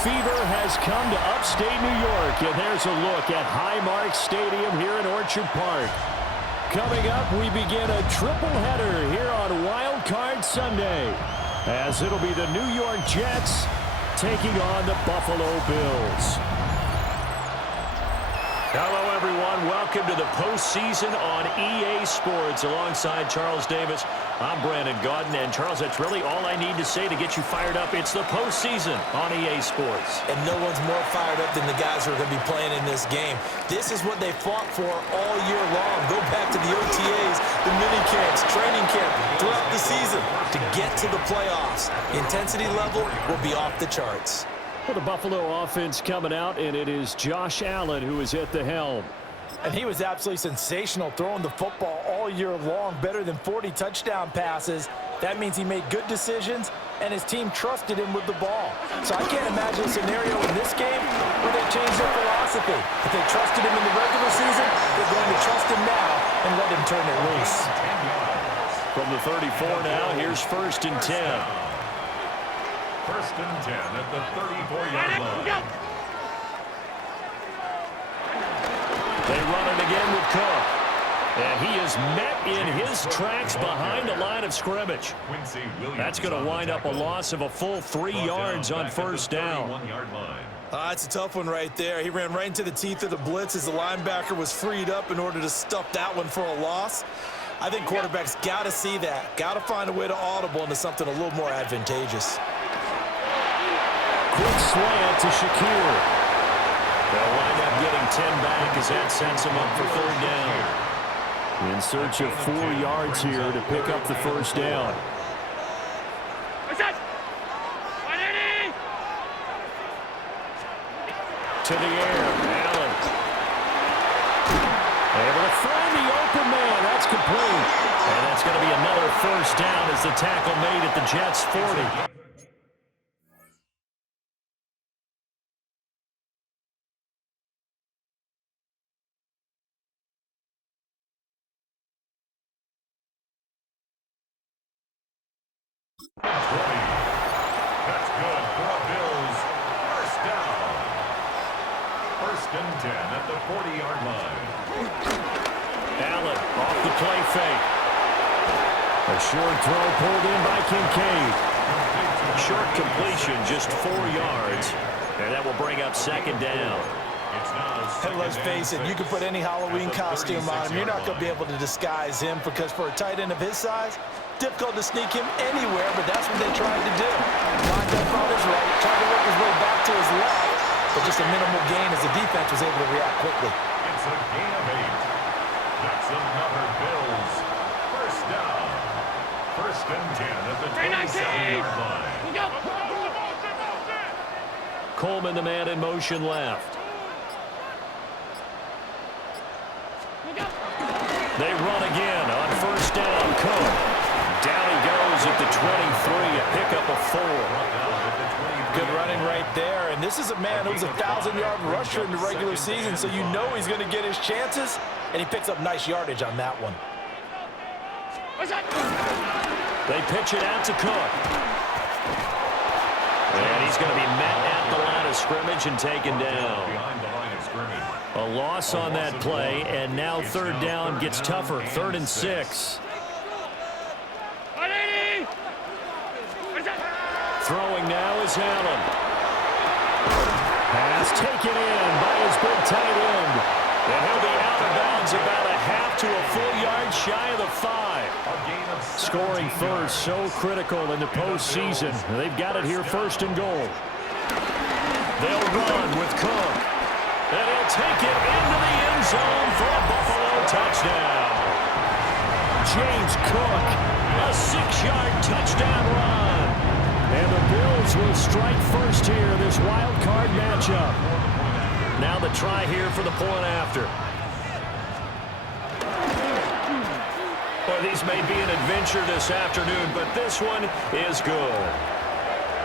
Fever has come to upstate New York, and there's a look at Highmark Stadium here in Orchard Park. Coming up, we begin a triple header here on Wild Card Sunday, as it'll be the New York Jets taking on the Buffalo Bills. Hello, everyone. Welcome to the postseason on EA Sports. Alongside Charles Davis, I'm Brandon Gaudin. And, Charles, that's really all I need to say to get you fired up. It's the postseason on EA Sports. And no one's more fired up than the guys who are going to be playing in this game. This is what they fought for all year long. Go back to the OTAs, the mini camps, training camp, throughout the to the playoffs. The intensity level will be off the charts. For the Buffalo offense coming out, and it is Josh Allen who is at the helm. And he was absolutely sensational throwing the football all year long, better than 40 touchdown passes. That means he made good decisions, and his team trusted him with the ball. So I can't imagine a scenario in this game where they changed their philosophy. If they trusted him in the regular season, they're going to trust him now and let him turn it loose. From the 34 now, here's 1st and 10. 1st and 10 at the 34-yard line. They run it again with Cook. And he is met in his tracks behind the line of scrimmage. That's going to wind up a loss of a full 3 yards on 1st down. It's a tough one right there. He ran right into the teeth of the blitz as the linebacker was freed up in order to stuff that one for a loss. I think quarterbacks got to see that. Got to find a way to audible into something a little more advantageous. Quick slant to Shakir. They'll wind up getting 10 back as that sets him up for 3rd down. In search of 4 yards here to pick up the 1st down. To the air, Allen. Able to find the open man. That's complete. And that's going to be another 1st down as the tackle made at the Jets' 40. That's good for a Bills 1st down. 1st and 10 at the 40-yard line. Allen off the play fake. A short throw pulled in by Kincaid. Short completion, just 4 yards. And that will bring up 2nd down. Hey, let's face it, you can put any Halloween costume on him. You're not going to be able to disguise him because for a tight end of his size, difficult to sneak him anywhere, but that's what they tried to do. Lined up on his right, tried to work his way back to his left, but just a minimal gain as the defense was able to react quickly. It's a gain of 8. That's another Bills 1st down. 1st and 10 at the 27-yard line. Coleman, the man in motion left. They run again on 1st down. Cook. Down he goes at the 23, a pickup of 4. Good running right there, and this is a man who's a 1,000-yard rusher in the regular season, so you know he's going to get his chances, and he picks up nice yardage on that one. They pitch it out to Cook. And he's going to be met at the line of scrimmage and taken down. A loss on that play, and now 3rd down gets tougher. 3rd and 6. Throwing now is Allen. Pass taken in by his big tight end. And he'll be out of bounds about a half to a full yard shy of the 5. Scoring first, so critical in the postseason. They've got it here 1st and goal. They'll run with Cook. And he'll take it into the end zone for a Buffalo touchdown. James Cook, a 6-yard touchdown run. And the Bills will strike first here, this wild card matchup. Now the try here for the point after. Well, these may be an adventure this afternoon, but this one is good.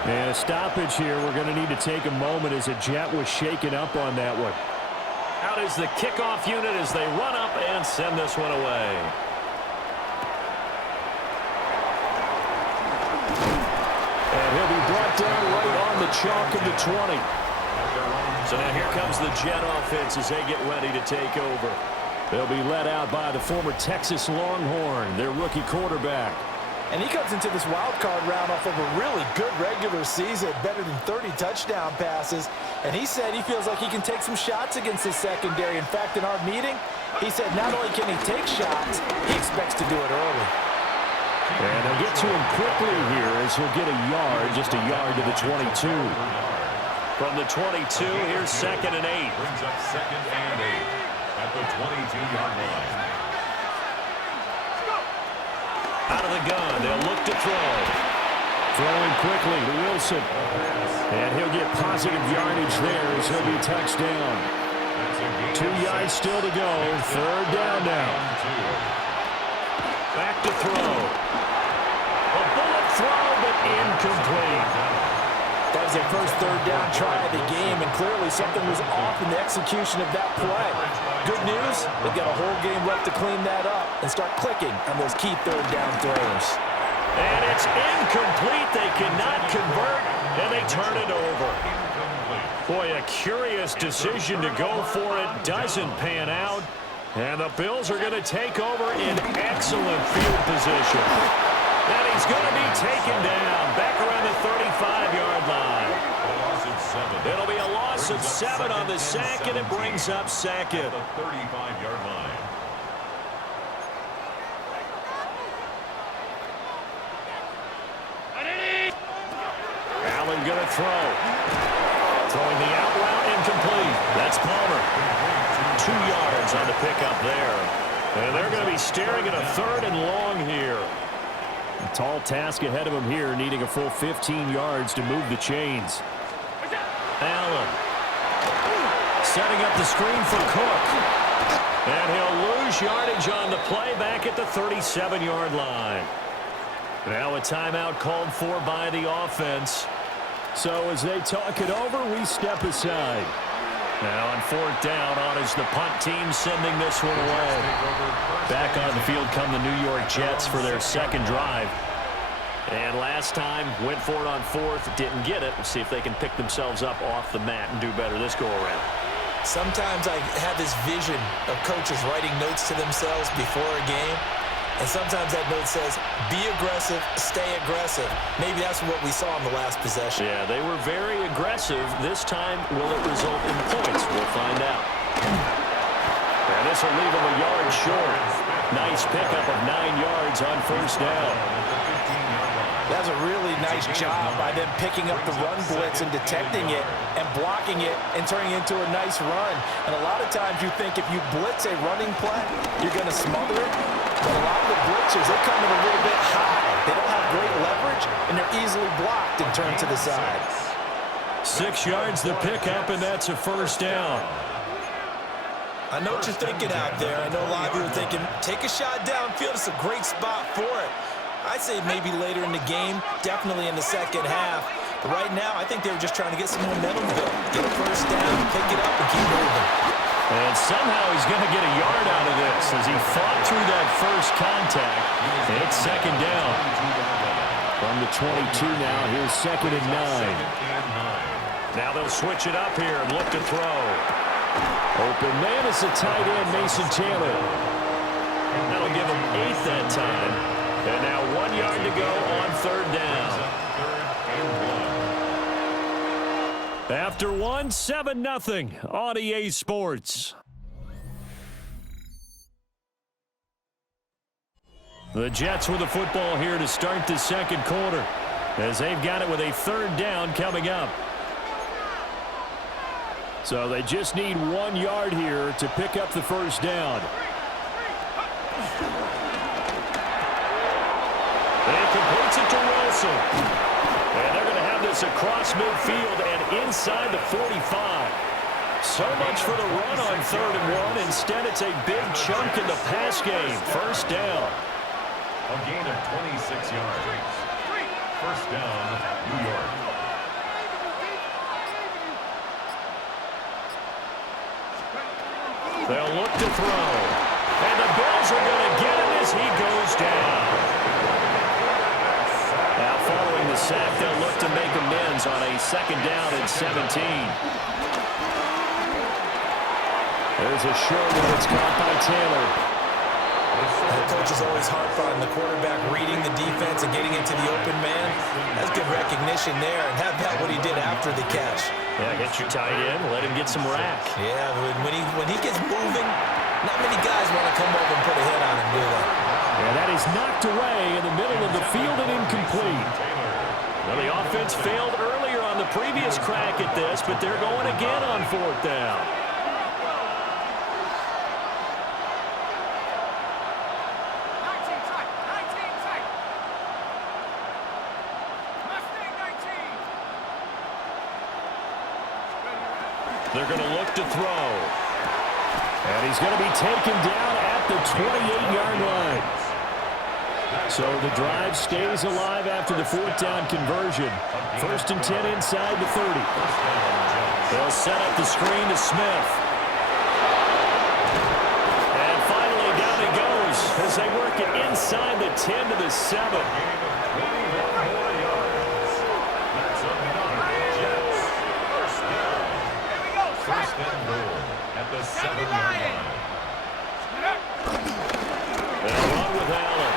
And a stoppage here. We're going to need to take a moment as a Jet was shaken up on that one. Out is the kickoff unit as they run up and send this one away. And he'll be brought down right on the chalk of the 20. So now here comes the Jet offense as they get ready to take over. They'll be led out by the former Texas Longhorn, their rookie quarterback. And he comes into this wild card round off of a really good regular season, better than 30 touchdown passes. And he said he feels like he can take some shots against his secondary. In fact, in our meeting, he said not only can he take shots, he expects to do it early. And they'll get to him quickly here as he'll get a yard, just a yard to the 22. From the 22, here's 2nd and 8. Brings up 2nd and 8 at the 22-yard line. Out of the gun, they'll look to throw. Throwing quickly to Wilson. And he'll get positive yardage there as he'll be touched down. 2 yards still to go. Third down now. Back to throw. A bullet throw, but incomplete. That was their first third down try of the game, and clearly something was off in the execution of that play. Good news, they've got a whole game left to clean that up and start clicking on those key third down throws. And it's incomplete. They cannot convert, and they turn it over. Boy, a curious decision to go for it. Doesn't pan out. And the Bills are going to take over in excellent field position. And he's going to be taken down back around the 35-yard line. It'll be a loss of 7 on the sack, and it brings up second. The 35-yard line. Allen going to throw. Throwing the out route, incomplete. That's Palmer. 2 yards on the pickup there. And they're going to be staring at a third and long here. A tall task ahead of him here, needing a full 15 yards to move the chains. Allen setting up the screen for Cook. And he'll lose yardage on the play back at the 37-yard line. Now a timeout called for by the offense. So as they talk it over, we step aside. Now on fourth down, on is the punt team sending this one away. Back on the field come the New York Jets for their second drive. And last time, went for it on fourth, didn't get it. We'll see if they can pick themselves up off the mat and do better this go-around. Sometimes I have this vision of coaches writing notes to themselves before a game. And sometimes that note says, be aggressive, stay aggressive. Maybe that's what we saw in the last possession. Yeah, they were very aggressive. This time, will it result in points? We'll find out. And this will leave them a yard short. Nice pickup of 9 yards on first down. That's a really nice job by them picking up the run blitz and detecting it and blocking it and turning it into a nice run. And a lot of times you think if you blitz a running play, you're going to smother it. But a lot of the blitzers, they come in a little bit high. They don't have great leverage, and they're easily blocked and turned to the side. 6 yards the pickup, and that's a first down. I know what you're thinking out there. I know a lot of you are thinking, take a shot downfield. It's a great spot for it. I'd say maybe later in the game, definitely in the second half. But right now, I think they were just trying to get some momentum built. Get a first down, pick it up, and keep moving. And somehow he's going to get a yard out of this as he fought through that first contact. And it's second down. From the 22 now, here's second and 9. Now they'll switch it up here and look to throw. Open man is the tight end, Mason Taylor. That'll give him 8 that time. And now 1 yard to go on third down. After 1, 7-0 on EA Sports. The Jets with the football here to start the second quarter, as they've got it with a third down coming up. So they just need 1 yard here to pick up the first down. And completes it to Wilson. And they're going to have this across midfield and inside the 45. So much for the run on 3rd and 1. Instead, it's a big chunk in the pass game. First down. A gain of 26 yards. First down, New York. They'll look to throw. And the Bills are going to get him as he goes down. Now following the sack, they'll look to make amends on a second down and 17. There's a short one. It's caught by Taylor. The coach is always harp on the quarterback reading the defense and getting into the open man. That's good recognition there, and have that what he did after the catch. Yeah, get your tight end, let him get some rack. Yeah, when he gets moving, not many guys want to come over and put a hit on him, do they? Yeah, that is knocked away in the middle of the field and incomplete. Well, the offense failed earlier on the previous crack at this, but they're going again on fourth down. They're going to look to throw. And he's going to be taken down at the 28-yard line. So the drive stays alive after the fourth down conversion. 1st and 10 inside the 30. They'll set up the screen to Smith. And finally down he goes as they work it inside the 10 to the 7. First and goal at the 7-yard line. They'll run with Allen.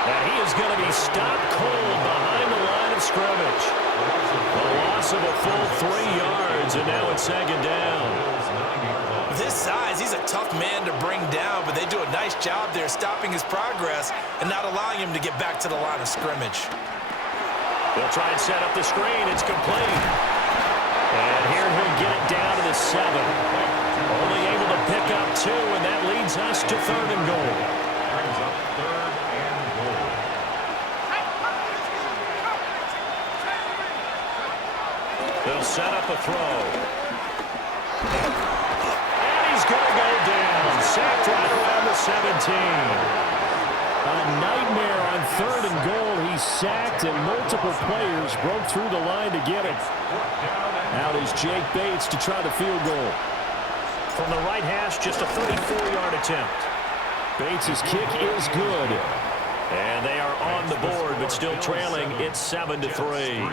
And he is going to be stopped cold behind the line of scrimmage. A loss of a full 3 yards, and now it's 2nd down. This size, he's a tough man to bring down, but they do a nice job there stopping his progress and not allowing him to get back to the line of scrimmage. They'll try and set up the screen. It's complete. And here he'll get it down to the 7. Only able to pick up 2, and that leads us to 3rd and goal. Brings up 3rd and goal. They'll set up a throw. And he's going to go down. Sacked right around the 17. A nightmare on 3rd and goal. He's sacked, and multiple players broke through the line to get it. Out is Jake Bates to try the field goal. From the right hash, just a 34-yard attempt. Bates' kick is good. And they are on the board, but still trailing. It's 7-3.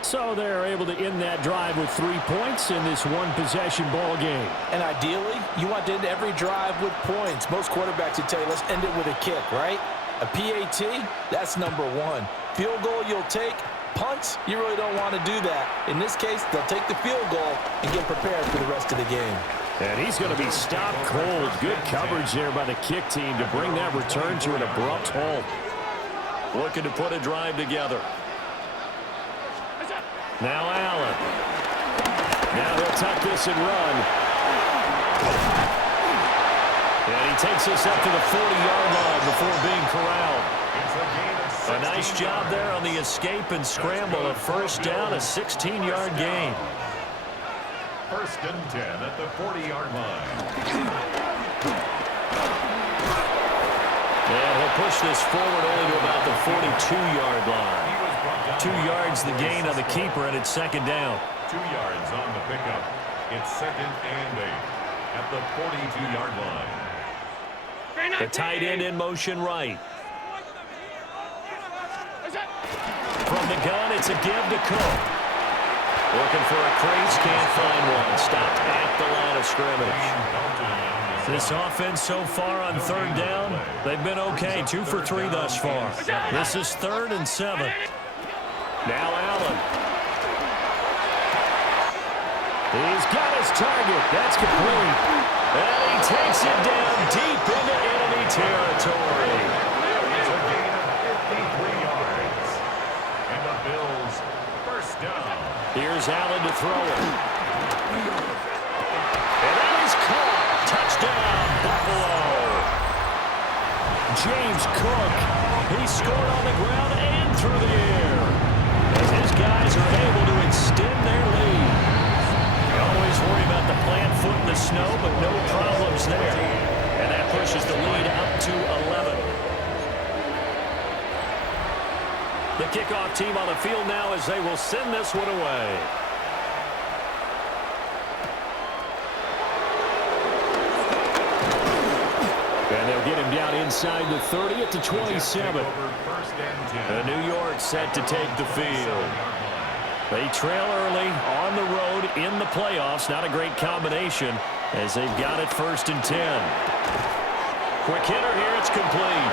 So they're able to end that drive with 3 points in this one-possession ball game. And ideally, you want to end every drive with points. Most quarterbacks would tell you, let's end it with a kick, right? A PAT, that's number 1. Field goal you'll take. Punts, you really don't want to do that. In this case, they'll take the field goal and get prepared for the rest of the game. And he's going to be stopped cold. Good coverage there by the kick team to bring that return to an abrupt halt. Looking to put a drive together. Now Allen. Now he'll tuck this and run. And he takes this up to the 40-yard line before being corralled. A nice job there on the escape and scramble. A 1st down, a 16-yard gain. 1st and 10 at the 40-yard line. And he'll push this forward only to about the 42-yard line. 2 yards the gain on the keeper, and it's 2nd down. 2 yards on the pickup. It's 2nd and 8 at the 42-yard line. The tight end in motion right. From the gun, it's a give to Cook. Looking for a crease, can't find one. Stopped at the line of scrimmage. This offense so far on 3rd down, they've been okay. 2 for 3 thus far. This is 3rd and 7. Now Allen. He's got his target. That's complete. And he takes it down deep into enemy territory. It's a gain of 53 yards. And the Bills 1st down. Here's Allen to throw it. And that is caught. Touchdown, Buffalo. James Cook. He scored on the ground and through the air. As his guys are able to extend their lead. You always worry about the plant foot in the snow, but no problems there. And that pushes the lead up to 11. The kickoff team on the field now as they will send this one away. And they'll get him down inside the 30 at the 27. And New York set to take the field. They trail early on the road in the playoffs. Not a great combination as they've got it 1st and 10. Quick hitter here. It's complete.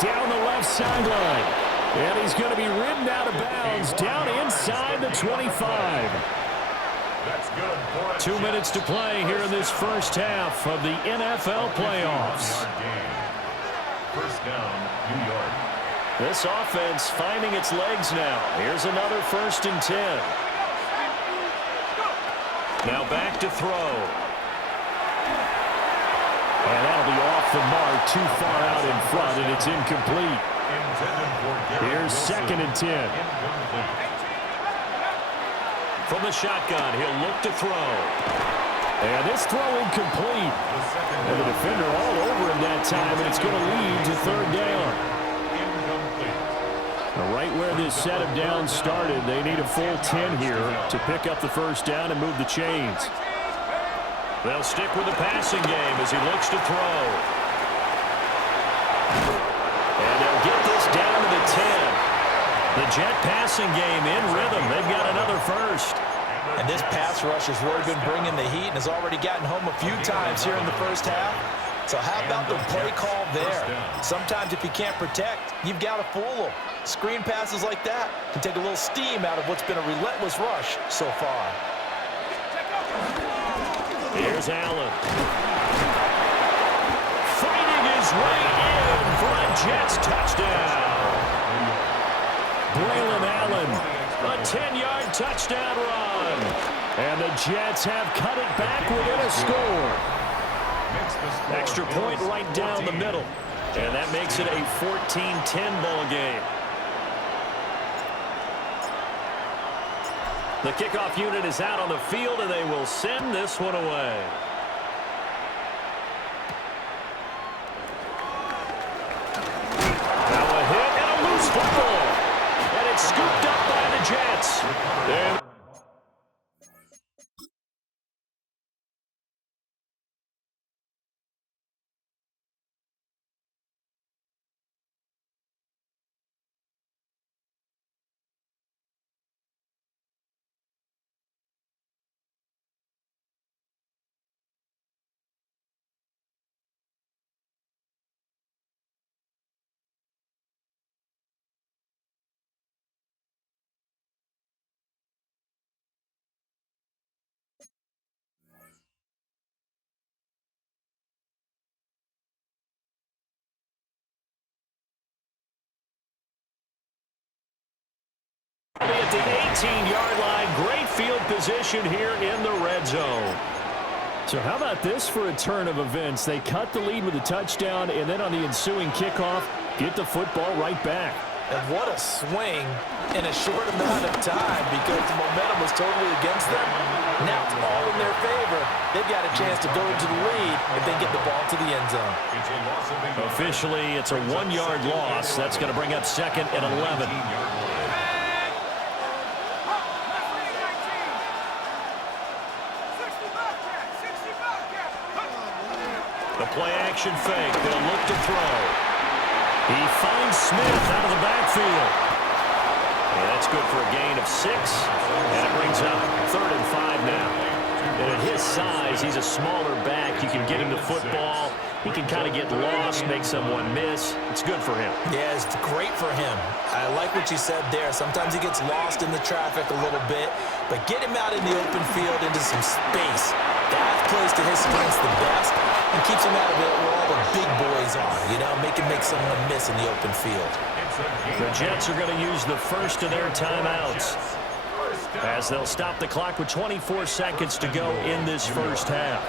Down the left sideline. And he's going to be ridden out of bounds down inside the 25. That's good for 2 minutes to play here in this first half of the NFL playoffs. 1st down, New York. This offense finding its legs now. Here's another 1st and 10. Now back to throw. And that'll be off the mark, too far out in front, and it's incomplete. Here's 2nd and 10. from the shotgun. He'll look to throw. And this throw incomplete. And the defender all over him that time, and it's going to lead to third down. Right where this set of downs started, they need a full 10 here to pick up the first down and move the chains. They'll stick with the passing game as he looks to throw. And they'll get this down to the 10. The Jet passing game in rhythm. They've got another first. And this pass rush has really been bringing the heat and has already gotten home a few times here in the first half. So how about the play call there? Sometimes if you can't protect, you've got to fool them. Screen passes like that can take a little steam out of what's been a relentless rush so far. Here's Allen. Fighting his way in for a Jets touchdown. Braylon Allen, a 10-yard touchdown run. And the Jets have cut it back within a score. Extra point right down the middle. And that makes it a 14-10 ball game. The kickoff unit is out on the field, and they will send this one away. Now a hit and a loose football. And it's scooped up by the Jets. And at the 18-yard line, great field position here in the red zone. So how about this for a turn of events? They cut the lead with a touchdown, and then on the ensuing kickoff, get the football right back. And what a swing in a short amount of time because the momentum was totally against them. Now it's all in their favor. They've got a chance to go into the lead if they get the ball to the end zone. Officially, it's a 1-yard loss. That's going to bring up second and 11. The play-action fake. They'll look to throw. He finds Smith out of the backfield. And that's good for a gain of 6. And it brings up 3rd and 5 now. And at his size, he's a smaller back. You can get him the football. He can kind of get lost, make someone miss. It's good for him. Yeah, it's great for him. I like what you said there. Sometimes he gets lost in the traffic a little bit, but get him out in the open field into some space. That plays to his strengths the best and keeps him out of it where all the big boys are, you know, make someone miss in the open field. The Jets are going to use the first of their timeouts as they'll stop the clock with 24 seconds to go in this first half.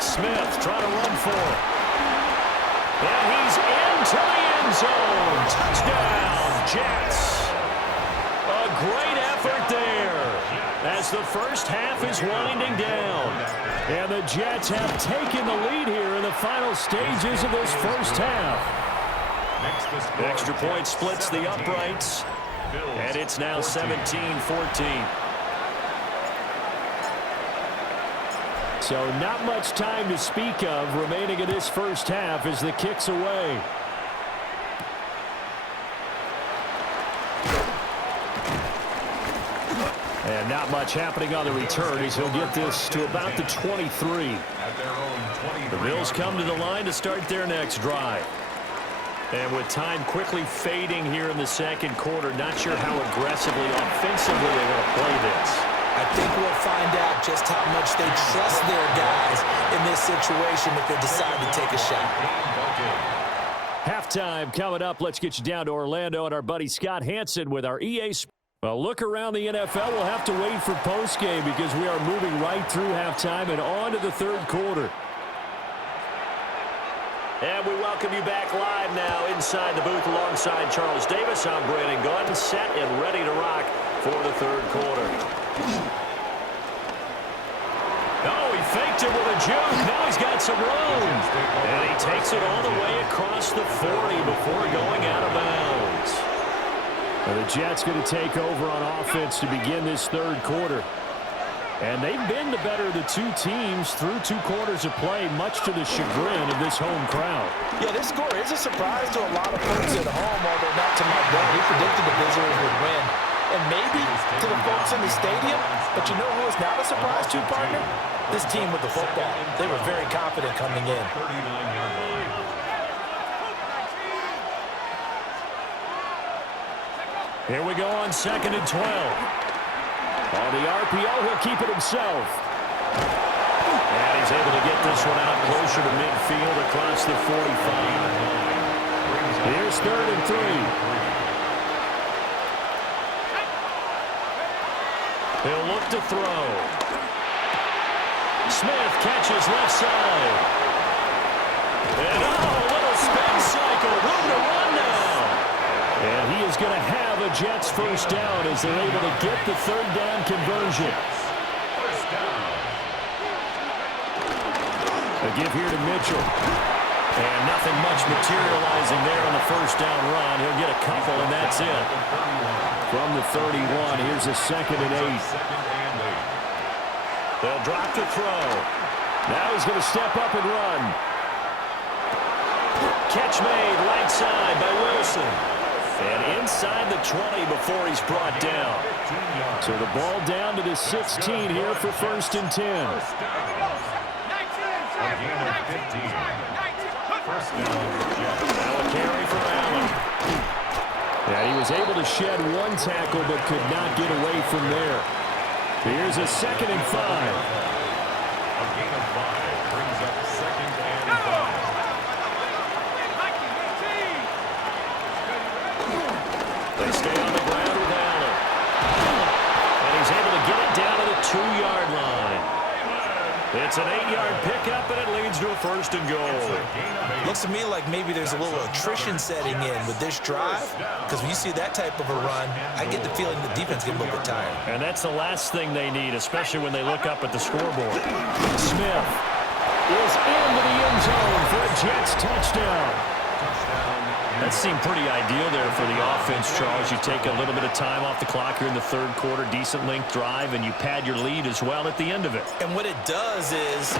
Smith trying to run for it. And he's into the end zone. Touchdown, Jets. A great effort there as the first half is winding down. And the Jets have taken the lead here in the final stages of this first half. The extra point splits the uprights, and it's now 17-14. So not much time to speak of remaining in this first half as the kick's away. And not much happening on the return as he'll get this to about the 23. The Bills come to the line to start their next drive. And with time quickly fading here in the second quarter, not sure how aggressively, offensively they're going to play this. I think we'll find out just how much they trust their guys in this situation if they decide to take a shot. Halftime coming up. Let's get you down to Orlando and our buddy Scott Hansen with our EA Sports. Well, look around the NFL. We'll have to wait for postgame because we are moving right through halftime and on to the third quarter. And we welcome you back live now inside the booth alongside Charles Davis. I'm Brandon Gordon, set and ready to rock for the third quarter. Oh, he faked it with a juke. Now he's got some room. And he takes it all the way across the 40 before going out of bounds. Well, the Jets going to take over on offense to begin this third quarter. And they've been the better of the two teams through 2 quarters of play, much to the chagrin of this home crowd. Yeah, this score is a surprise to a lot of folks at home, although not to my dad. We predicted the visitors would win. And maybe to the folks in the stadium, but you know who is not a surprise to, partner? This team with the football. They were very confident coming in. Here we go on 2nd and 12. On the RPO, he'll keep it himself. And he's able to get this one out closer to midfield across the 45. Here's 3rd and 3. He'll look to throw. Smith catches left side. And a little spin cycle. Room to run now. And he is going to have a Jets first down as they're able to get the 3rd down conversion. A give here to Mitchell. And nothing much materializing there on the first down run. He'll get a couple, and that's it. From the 31, here's a 2nd and 8. They'll drop to throw. Now he's going to step up and run. Catch made right side by Wilson. And inside the 20 before he's brought down. So the ball down to the 16 here for 1st and 10. Now a carry for Allen. Yeah, he was able to shed 1 tackle but could not get away from there. Here's a 2nd and 5. A gain of 5 brings up 2nd and 5. They stay on the ground with Allen. And he's able to get it down to the 2-yard line. It's an 8-yard pickup, and it leads to a 1st and goal. Looks to me like maybe there's a little attrition setting in with this drive, because when you see that type of a run, I get the feeling the defense gets a little bit tired. And that's the last thing they need, especially when they look up at the scoreboard. Smith is into the end zone for a Jets touchdown. That seemed pretty ideal there for the offense, Charles. You take a little bit of time off the clock here in the third quarter, decent length drive, and you pad your lead as well at the end of it. And what it does is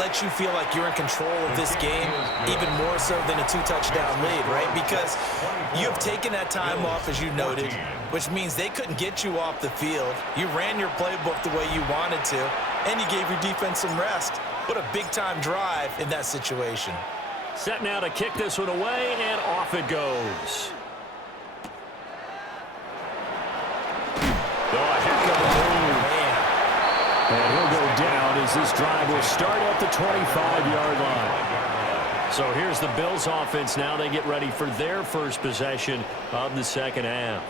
let you feel like you're in control of this game, even more so than a 2-touchdown lead, right? Because you have taken that time off, as you noted, which means they couldn't get you off the field. You ran your playbook the way you wanted to, and you gave your defense some rest. What a big-time drive in that situation. Set now to kick this one away, and off it goes. Oh, a heck of a move. Man. And he'll go down as this drive will start at the 25-yard line. So here's the Bills offense now. They get ready for their first possession of the second half.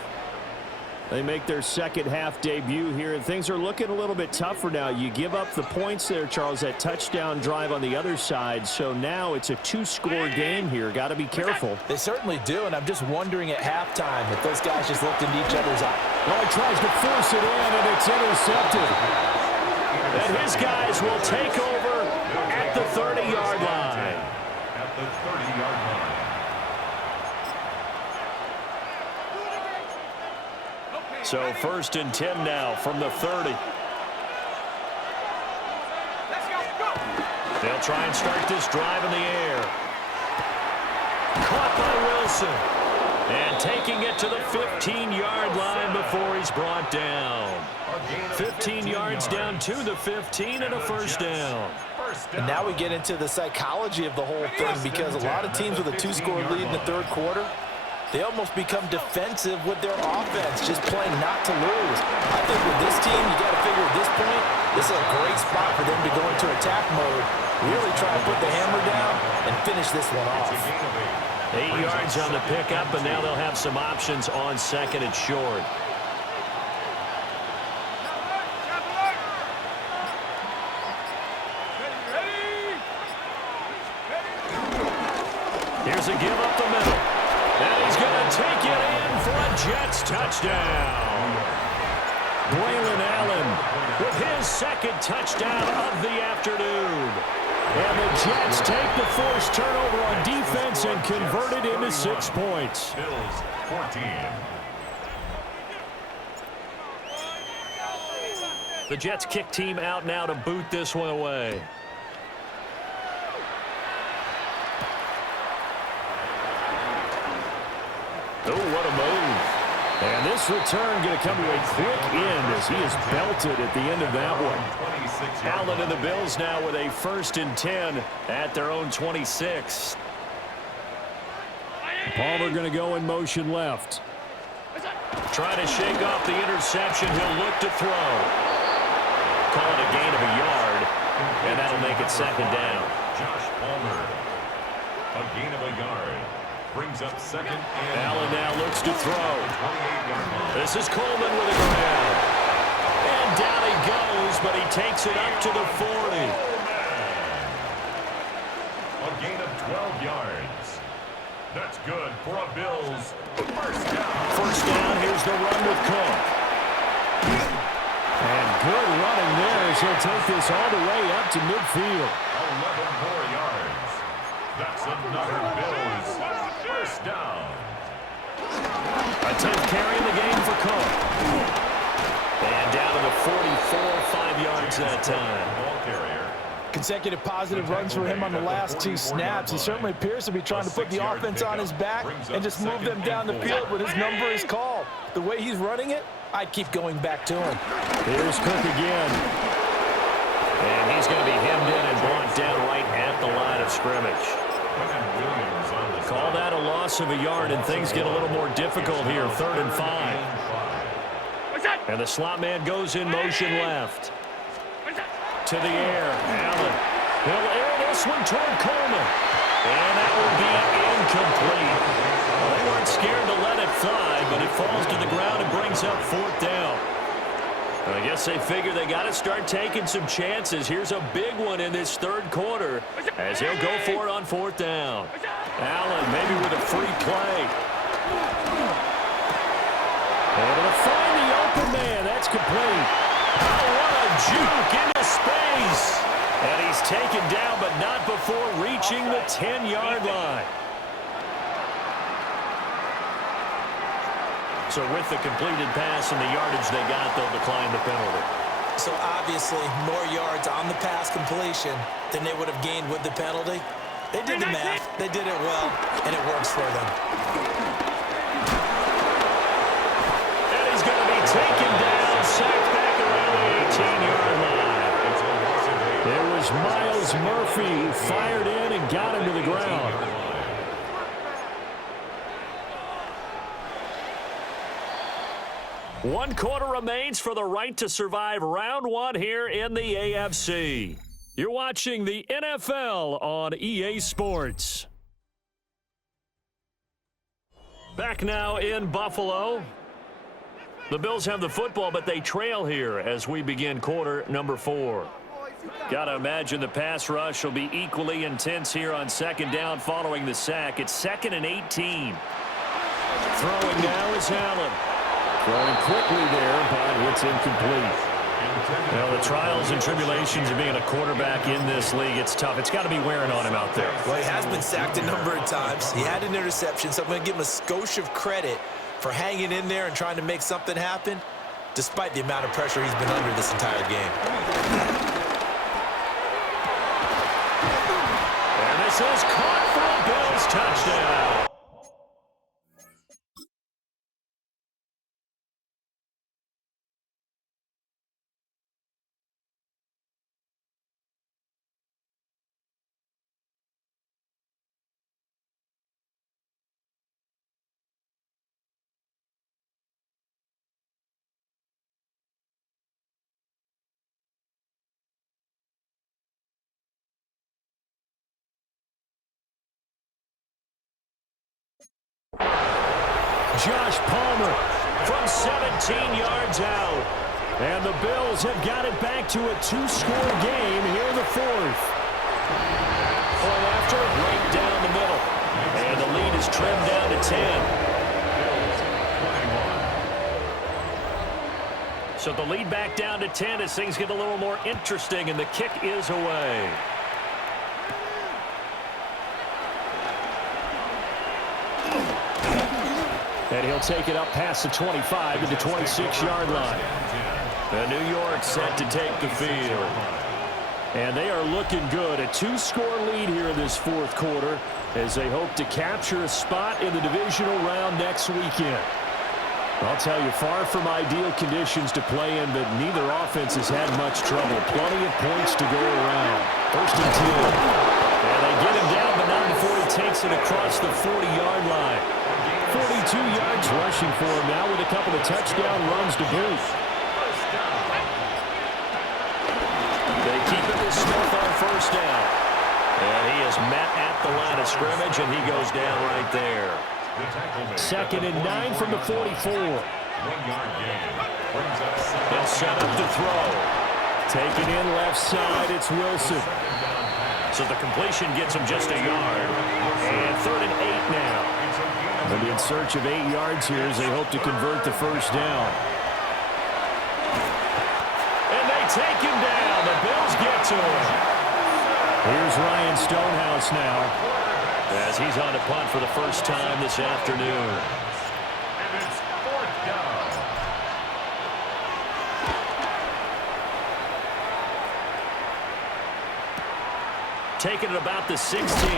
They make their second half debut here, and things are looking a little bit tougher now. You give up the points there, Charles, that touchdown drive on the other side. So now it's a 2-score game here. Got to be careful. They certainly do, and I'm just wondering at halftime if those guys just looked into each other's eyes. Oh, he tries to force it in, and it's intercepted. And his guys will take over at the 30-yard line. At the 30-yard line. So 1st and 10 now from the 30. They'll try and start this drive in the air. Caught by Wilson. And taking it to the 15-yard line before he's brought down. 15 yards down to the 15 and a first down. And now we get into the psychology of the whole thing, because a lot of teams with a 2-score lead in the third quarter, they almost become defensive with their offense, just playing not to lose. I think with this team, you got to figure at this point, this is a great spot for them to go into attack mode, really try to put the hammer down and finish this one off. 8 yards on the pickup, and now they'll have some options on 2nd and short. Here's a give up the middle. And he's going to take it in for a Jets touchdown. Braylon Allen with his second touchdown of the afternoon. And the Jets take the forced turnover on defense and convert it into 6 points. Bills 14. The Jets kick team out now to boot this one away. Oh, what a move. And this return going to come to a quick end as he is belted at the end of that one. Allen and the Bills now with a 1st and 10 at their own 26. Palmer going to go in motion left. Trying to shake off the interception. He'll look to throw. Call it a gain of a yard, and that'll make it 2nd down. Josh Palmer. A gain of a yard. Brings up 2nd and Allen now looks to throw. 28-yard line. This is Coleman with a grab. And down he goes, but he takes it up to the 40. A gain of 12 yards. That's good for a Bills 1st down. 1st down, here's the run with Cook. And good running there as he'll take this all the way up to midfield. 11 more yards. That's another Bills 1st down. A 10th carry in the game for Cook. And down to the 44, 5 yards that time. Ball carrier. Consecutive positive runs for him on the last 2 snaps. He certainly appears to be trying to put the offense on his back and just move them down the field when his number is called. The way he's running it, I'd keep going back to him. Here's Cook again. And he's going to be hemmed in and brought down right at the line of scrimmage. Williams on the Call that a loss of a yard, and things get a little more difficult here. 3rd and 5. And the slot man goes in motion left. To the air. Allen. He'll air this one toward Coleman. And that will be incomplete. They weren't scared to let it fly, but it falls to the ground and brings up 4th down. I guess they figure they got to start taking some chances. Here's a big one in this 3rd quarter as he'll go for it on 4th down. Allen maybe with a free play. Able to find the open man. That's complete. Oh, what a juke into space. And he's taken down, but not before reaching the 10-yard line. So with the completed pass and the yardage they got, they'll decline the penalty. So obviously, more yards on the pass completion than they would have gained with the penalty. They did the math. They did it well, and it works for them. And he's going to be taken down, sacked back around the 18-yard line. It was Miles Murphy who fired in and got him to the ground. One quarter remains for the right to survive round 1 here in the AFC. You're watching the NFL on EA Sports. Back now in Buffalo. The Bills have the football, but they trail here as we begin quarter number 4. Got to imagine the pass rush will be equally intense here on 2nd down following the sack. It's 2nd and 18. Throwing now is Allen. Throwing quickly there, but it's incomplete. Well, the trials and tribulations of being a quarterback in this league, it's tough. It's got to be wearing on him out there. Well, he has been sacked a number of times. He had an interception, so I'm going to give him a skosh of credit for hanging in there and trying to make something happen, despite the amount of pressure he's been under this entire game. And this is caught for a Bills touchdown. Josh Palmer from 17 yards out. And the Bills have got it back to a 2-score game here in the 4th. Point after, right down the middle. trimmed down to 10. So the lead back down to 10 as things get a little more interesting, and the kick is away. And he'll take it up past the 25 to the 26-yard line. And New York set to take the field. And they are looking good. A 2-score lead here in this fourth quarter as they hope to capture a spot in the divisional round next weekend. I'll tell you, far from ideal conditions to play in, but neither offense has had much trouble. Plenty of points to go around. First and 10. And they get him down, but not before he takes it across the 40-yard line. 42 yards rushing for him now with a couple of touchdown runs to boot. They keep it to Smith on first down. And he is met at the line of scrimmage, and he goes down right there. Second and 9 from the 44. 1 yard gain. They'll set up to throw. Taking in left side, it's Wilson. So the completion gets him just a yard. And 3rd and 8 now. They'll be in search of 8 yards here as they hope to convert the first down. And they take him down. The Bills get to him. Here's Ryan Stonehouse now, as he's on to punt for the first time this afternoon. And it's 4th down. Taking it about the 16.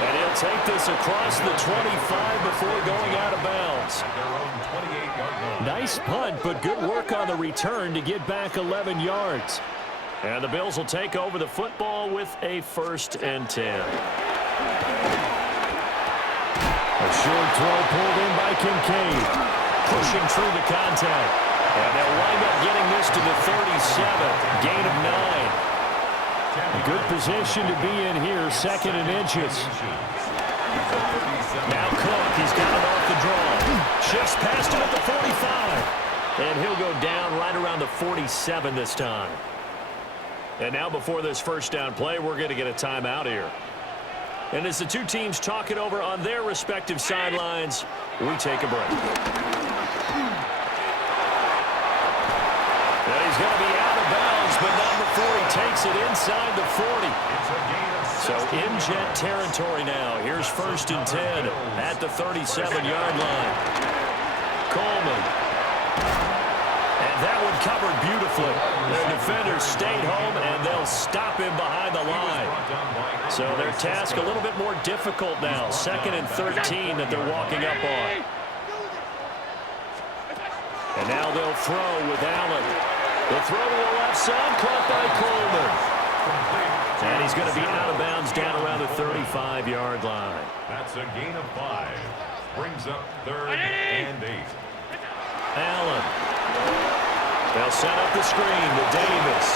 And he'll take this across the 25 before going out of bounds. At their own 28-yard line. Nice punt, but good work on the return to get back 11 yards. And the Bills will take over the football with a 1st and 10. a short throw pulled in by Kincaid. Pushing through the contact. And they'll wind up getting this to the 37. Gain of 9. A good position to be in here, 2nd and inches. Now Cook, he's got it off the draw. Shifts past him at the 45. And he'll go down right around the 47 this time. And now before this first down play, we're going to get a timeout here. And as the two teams talk it over on their respective sidelines, we take a break. And he's going to be out of bounds, but not before he takes it inside the 40. So in jet territory now. Here's 1st and 10 at the 37-yard line. Coleman. And that one covered beautifully. Their defenders stayed home, and they'll stop him behind the line. So their task a little bit more difficult now. 2nd and 13 that they're walking up on. And now they'll throw with Allen. The throw to the left side, caught by Coleman. And he's going to be out of bounds down around the 35-yard line. That's a gain of 5. Brings up 3rd and 8. Allen. They'll set up the screen with Davis.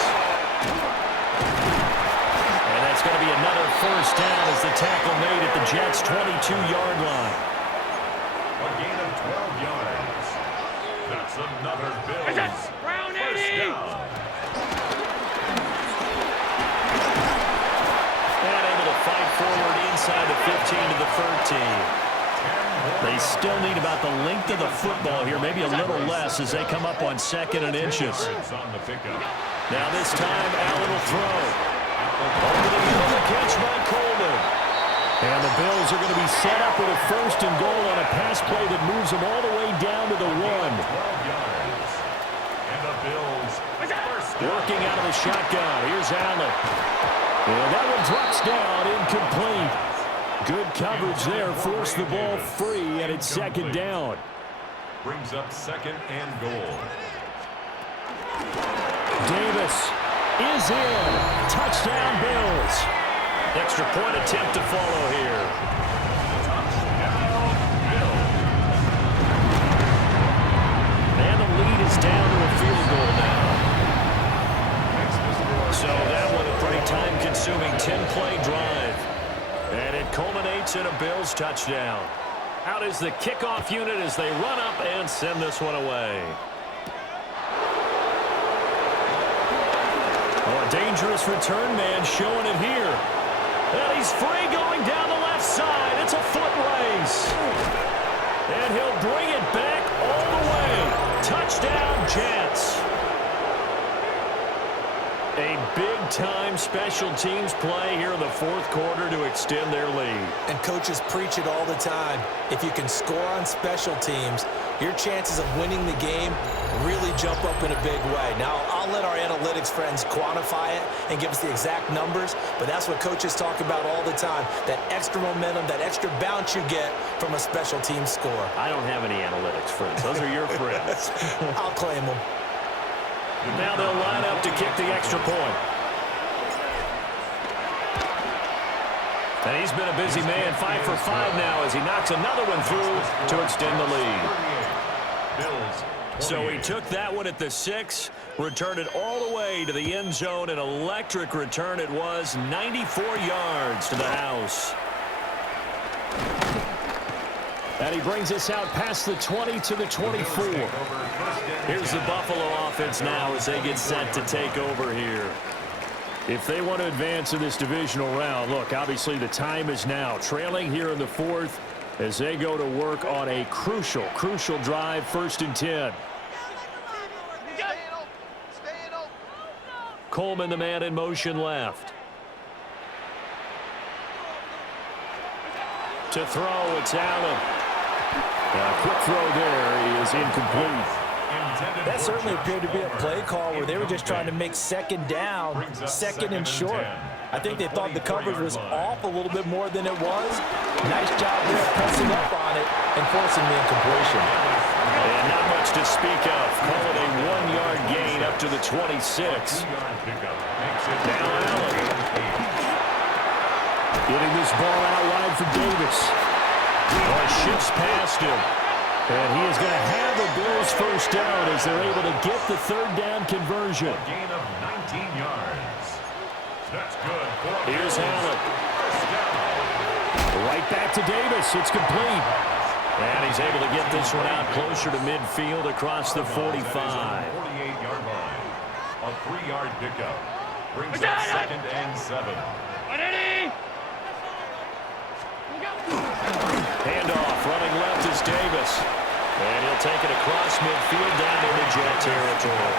And that's going to be another first down as the tackle made at the Jets' 22-yard line. A gain of 12 yards. That's another Bills first down. And able to fight forward inside the 15 to the 13. They still need about the length of the football here, maybe a little less as they come up on 2nd and inches. Now this time, Allen will throw. Over the middle, the catch by Coleman. And the Bills are going to be set up with a 1st and goal on a pass play that moves them all the way down to the 1. Working out of the shotgun. Here's Allen. And that one drops down, incomplete. Good coverage there, forced the ball free, and it's 2nd down. Brings up 2nd and goal. Davis is in. Touchdown, Bills. Extra point attempt to follow here. And the lead is down to a field goal now. So that one a pretty time-consuming 10-play drive. And it culminates in a Bills touchdown. Out is the kickoff unit as they run up and send this one away. Oh, a dangerous return man showing it here. And he's free going down the left side. It's a foot race. And he'll bring it back all the way. Touchdown, Jets. A big-time special teams play here in the fourth quarter to extend their lead. And coaches preach it all the time. If you can score on special teams, your chances of winning the game really jump up in a big way. Now, I'll let our analytics friends quantify it and give us the exact numbers, but that's what coaches talk about all the time, that extra momentum, that extra bounce you get from a special team score. I don't have any analytics friends. Those are your friends. I'll claim them. Now they'll line up to kick the extra point. And he's been a busy man, 5 for 5 now as he knocks another one through to extend the lead. So he took that one at the 6, returned it all the way to the end zone. An electric return it was, 94 yards to the house. And he brings us out past the 20 to the 24. Here's the Buffalo offense now as they get set to take over here. If they want to advance in this divisional round, look, obviously the time is now. Trailing here in the fourth as they go to work on a crucial drive, 1st and 10. Coleman, the man in motion left. To throw, it's Allen. A quick throw there is incomplete. That certainly appeared to be a play call where they were just trying to make second down, second and short. I think they thought the coverage was off a little bit more than it was. Nice job there pressing up on it and forcing the incompletion. And not much to speak of. Call it a 1-yard gain up to the 26. Now Allen. Getting this ball out wide for Davis. Shifts past him. And he is going to have a Bills first down as they're able to get the 3rd down conversion. A gain of 19 yards. That's good. Here's Allen. Right back to Davis. It's complete. And he's able to get this one out closer to midfield across the 45. 48-yard line. A 3-yard pickup. Brings up 2nd and 7. Handoff, running left is Davis. And he'll take it across midfield down into Jet territory.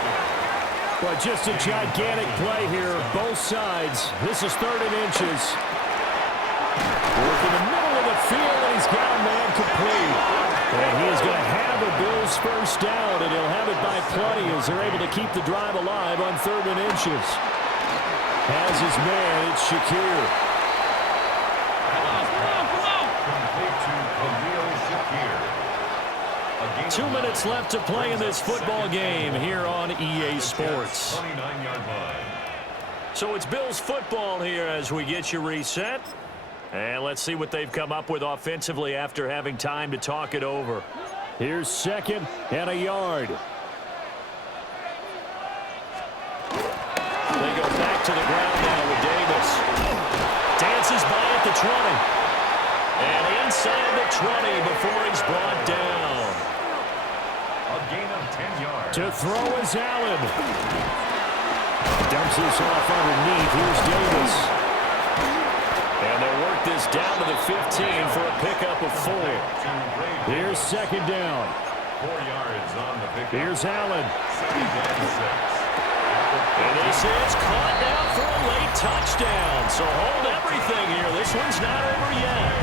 Well, just a gigantic play here, both sides. This is 3rd and inches. Work in the middle of the field, and he's got a man complete. And he is going to have a Bills first down, and he'll have it by plenty as they're able to keep the drive alive on 3rd and inches. Has his man, it's Shakir. 2 minutes left to play in this football game here on EA Sports. 29-yard line. So it's Bills football here as we get you reset. And let's see what they've come up with offensively after having time to talk it over. Here's 2nd and a yard. They go back to the ground now with Davis. Dances by at the 20. And inside the 20 before he's brought down. A gain of 10 yards. To throw is Allen. Dumps this off underneath. Here's Davis. And they'll work this down to the 15 for a pickup of 4. Here's 2nd down. 4 yards on the pickup. Here's Allen. 2nd and 6. And this is caught down for a late touchdown. So hold everything here. This one's not over yet.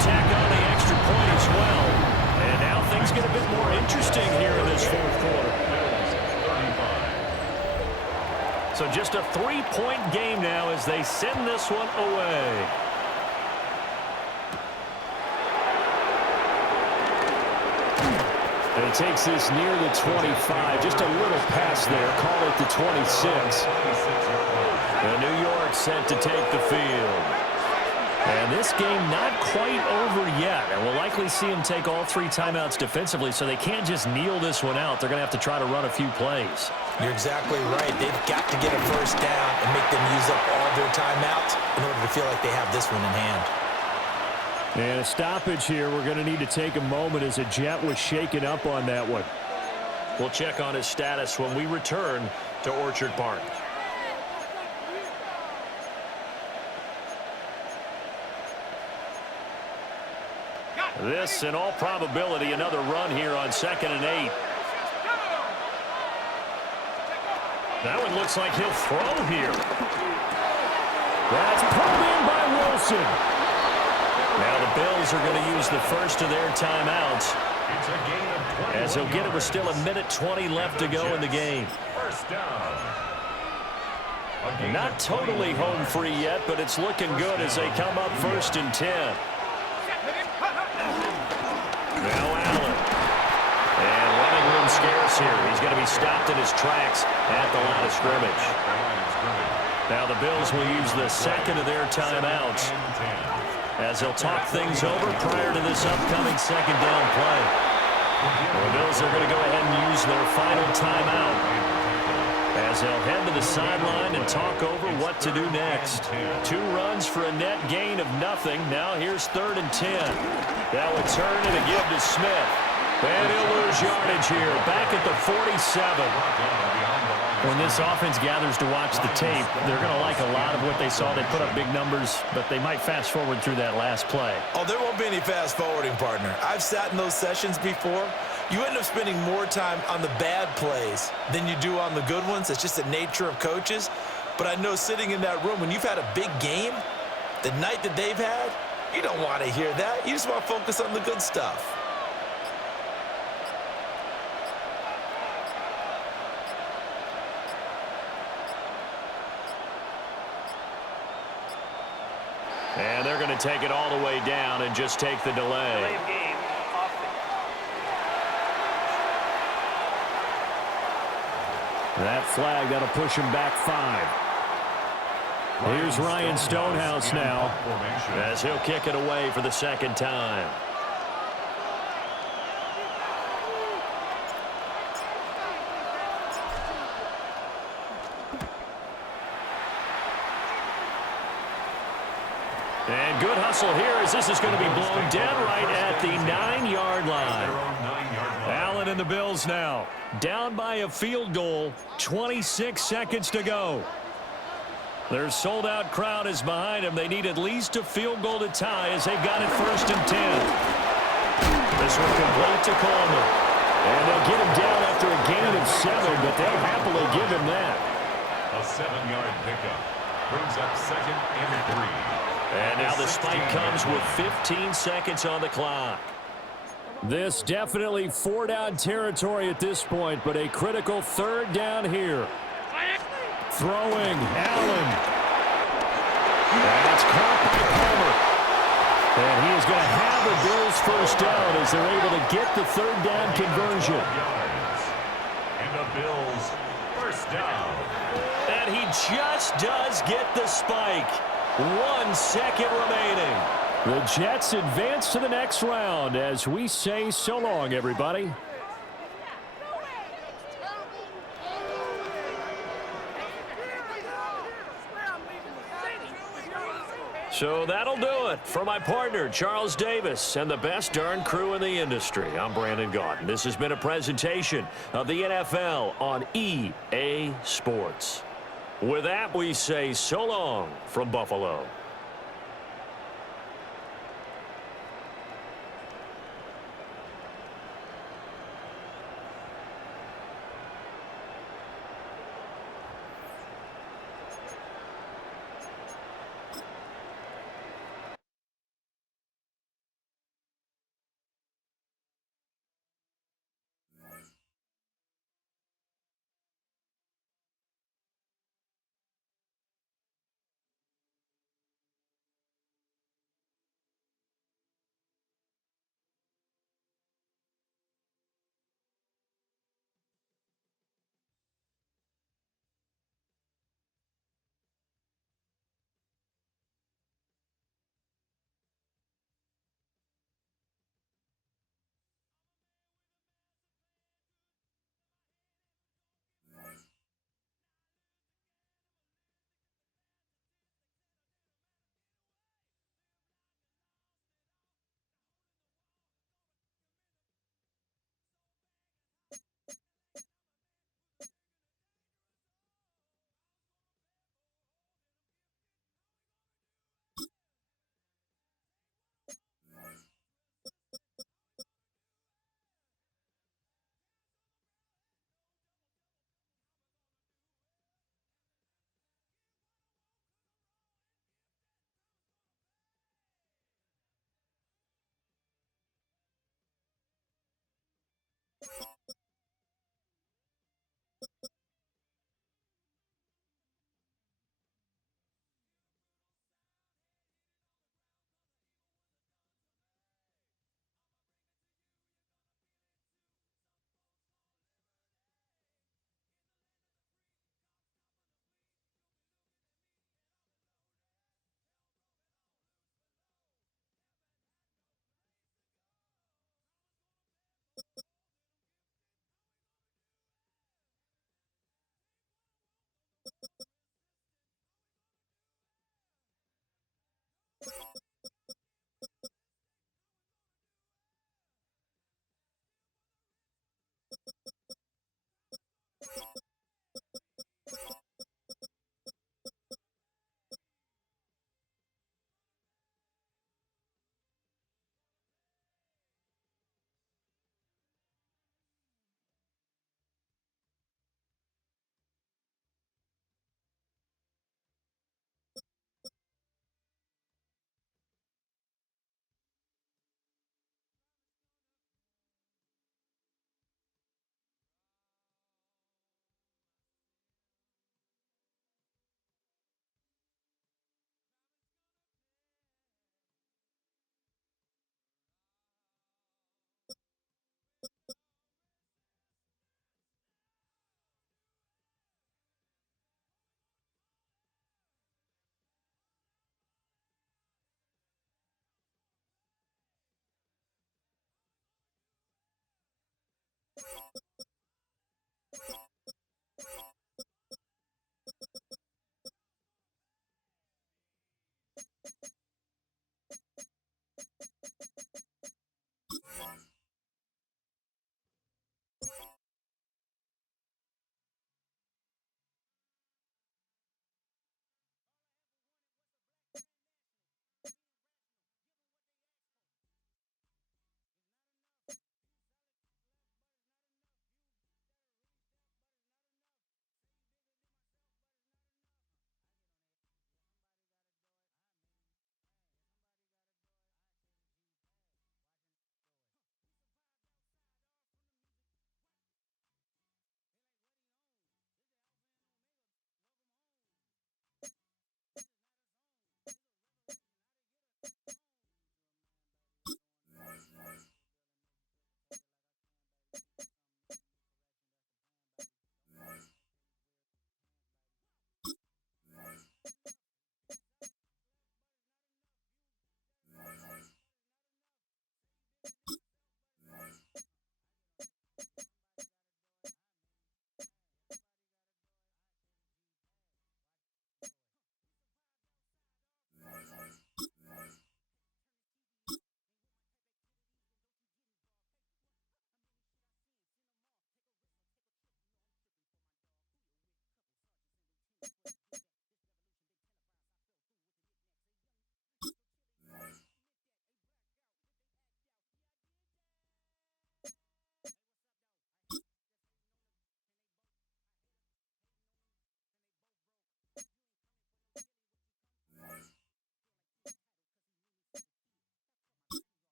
Tack on the extra point as well. And now things get a bit more interesting here in this fourth quarter. So just a 3-point game now as they send this one away. And he takes this near the 25. Just a little pass there. Call it the 26. And New York set to take the field. And this game not quite over yet. And we'll likely see them take all 3 timeouts defensively, so they can't just kneel this one out. They're going to have to try to run a few plays. You're exactly right. They've got to get a first down and make them use up all their timeouts in order to feel like they have this one in hand. And a stoppage here. We're going to need to take a moment as a Jet was shaken up on that one. We'll check on his status when we return to Orchard Park. This, in all probability, another run here on 2nd and 8. That one looks like he'll throw here. That's pulled in by Wilson. Now the Bills are going to use the first of their timeouts, It's a gain of 21 as he'll get it with still a minute 20 left to go in the game. First down. A gain Not of totally 21 home free yet, but it's looking good as they come up 1st and 10. Now Allen. And running room scarce here. He's going to be stopped in his tracks at the line of scrimmage. Now the Bills will use the second of their timeouts as they'll talk things over prior to this upcoming second down play. The Bills are going to go ahead and use their final timeout as they'll head to the sideline and talk over what to do next. 2 runs for a net gain of nothing. Now here's 3rd and 10. That would turn and a give to Smith. And he'll lose yardage here, back at the 47. When this offense gathers to watch the tape, they're going to like a lot of what they saw. They put up big numbers, but they might fast forward through that last play. Oh, there won't be any fast forwarding, partner. I've sat in those sessions before. You end up spending more time on the bad plays than you do on the good ones. It's just the nature of coaches. But I know sitting in that room, when you've had a big game, the night that they've had, you don't want to hear that. You just want to focus on the good stuff. And they're going to take it all the way down and just take the delay. That flag, that'll push him back 5. Here's Ryan Stonehouse now as he'll kick it away for the second time. And good hustle here as this is going to be blown dead right at the 9-yard line. Allen and the Bills now down by a field goal, 26 seconds to go. Their sold-out crowd is behind them. They need at least a field goal to tie as they've got it 1st and 10. This one complete to Coleman. And they'll get him down after a gain of 7, but they'll happily give him that. A 7-yard pickup brings up 2nd and 3. And now the spike comes with 15 seconds on the clock. This definitely 4-down territory at this point, but a critical 3rd down here. Throwing, Allen. That's caught by Palmer. And he is going to have the Bills 1st down as they're able to get the 3rd down conversion. And the Bills 1st down. And he just does get the spike. 1 second remaining. The Jets advance to the next round as we say so long, everybody. So that'll do it for my partner, Charles Davis, and the best darn crew in the industry. I'm Brandon Gaudin. This has been a presentation of the NFL on EA Sports. With that, we say so long from Buffalo.